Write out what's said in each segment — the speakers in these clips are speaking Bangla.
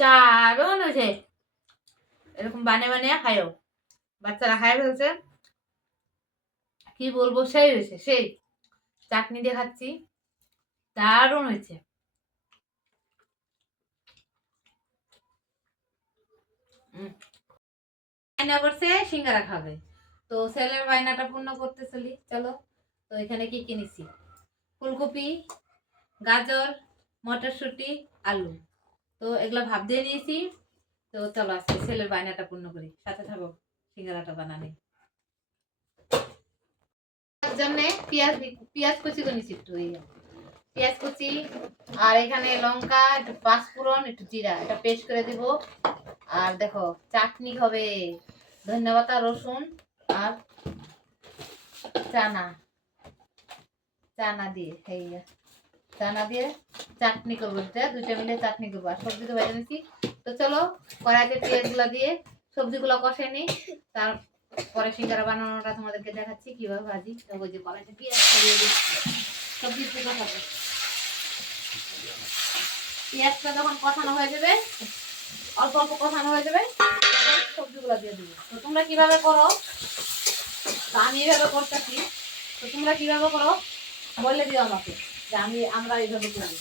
দারুণ হয়েছে। এরকম বানিয়ে বানিয়ে খাইও। বাচ্চারা খাই ফেলছে, কি বলবো, সেই হয়েছে সেই। চাটনি দিয়ে খাচ্ছি, দারুণ হয়েছে। বায়না করছে সিঙ্গারা খাবে, তো ছেলের বায়নাটা পূর্ণ করতে চলি চলো। তো এখানে কি কিনেছি, ফুলকপি, গাজর, মটরশুঁটি, আলু, তো এগুলো ভাব দিয়ে নিয়েছি। তো চলো আজকে ছেলের বায়নাটা পূর্ণ করি, সাথে থাকো সিঙ্গারাটা বানানি জন্য। পেঁয়াজ পেঁয়াজ কুচি করে নিচ্ছি, একটু পেঁয়াজ কুচি, আর এখানে লঙ্কা, একটু পাঁচফোড়ন, একটু জিরা, এটা পেস্ট করে দিব। আর দেখো চাটনি হবে, ধন্যবাদ, রসুন আর চানা, চানা দিয়ে চানা দিয়ে চাটনি করবো, দুইটা মিলে চাটনি করবো। আর সবজি তো ভেজে নিচ্ছি। তো চলো কড়াইতে পেঁয়াজগুলো দিয়ে সবজিগুলো কষে নিই, তারপরে সিঙ্গারা বানানোটা তোমাদেরকে দেখাচ্ছি কিভাবে ভাজি। ওই যে কড়াইতে পেঁয়াজ দিয়ে দিচ্ছি, সবজি কষাবো। পেঁয়াজটা যখন কষানো হয়ে যাবে, অল্প অল্প কষানো হয়ে যাবে, সবজিগুলো দিয়ে দেবো। তো তোমরা কিভাবে করো, তো আমি এইভাবে করতেছি, তো তোমরা কিভাবে করো বলে দিও আমাকে, যে আমরা এইভাবে করি,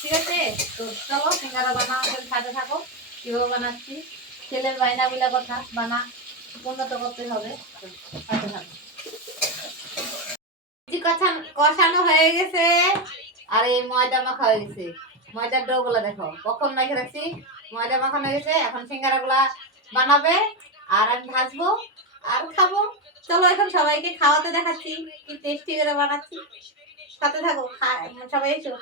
ঠিক আছে? তো চলো সিঙ্গারা বানানোর সাথে থাকো, কিভাবে বানাচ্ছি। ছেলের বায়না গুলা কথা বানা উন্নত করতে হবে, সাথে থাকো। কষানো হয়ে গেছে, আর এই ময়দা মাখা হয়ে গেছে। ময়দার ডো গুলা দেখো কখন মেখে রাখছি, ময়দা মাখানো হয়ে গেছে। এখন সিঙ্গারা গুলা বানাবে, আর আমি ভাজবো আর খাবো। চলো এখন সবাইকে খাওয়াতে দেখাচ্ছি কি টেস্টি করে বানাচ্ছি, সাথে থাকো, সবাই এসো।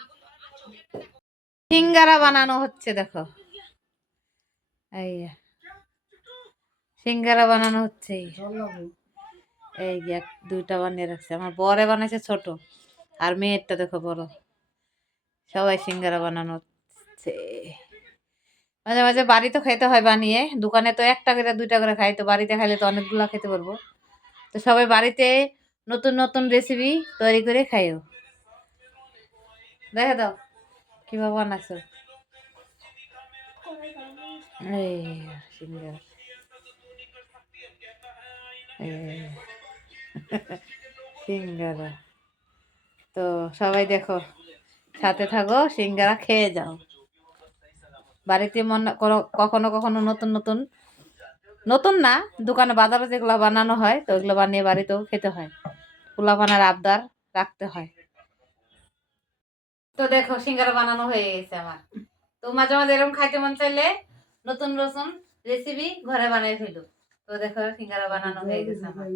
সিঙ্গারা বানানো হচ্ছে দেখো, এই সিঙ্গারা বানানো হচ্ছে। এই যে দুইটা বানিয়ে রাখছে, আমার বরে বানাইছে ছোট, আর মেয়েরটা দেখো বড়। সবাই সিঙ্গারা বানানো হচ্ছে। মাঝে মাঝে বাড়িতে খাইতে হয় বানিয়ে, দোকানে তো একটা করে দুইটা করে খাই, তো বাড়িতে খাইলে তো অনেকগুলো খেতে পারবো। তো সবাই বাড়িতে নতুন নতুন রেসিপি তৈরি করে খাইও। দেখে দাও কিভাবে বানাচ্ছো। এই সিঙ্গারা, সিঙ্গারা, তো সবাই দেখো সাথে থাকো, সিঙ্গারা খেয়ে যাও। বাড়িতে মনে করো কখনো কখনো নতুন নতুন, নতুন না, দোকানে বাজারে যেগুলো বানানো হয় তো ওইগুলো বানিয়ে বাড়িতেও খেতে হয়, পোলাপানের আবদার রাখতে হয়। তো দেখো সিঙ্গারা বানানো হয়ে গেছে আমার। তো মাঝে মাঝে এরকম খাইতে মন চাইলে নতুন নতুন রেসিপি ঘরে বানিয়ে ফেলো। তো দেখো সিঙ্গারা বানানো হয়ে গেছে আমার।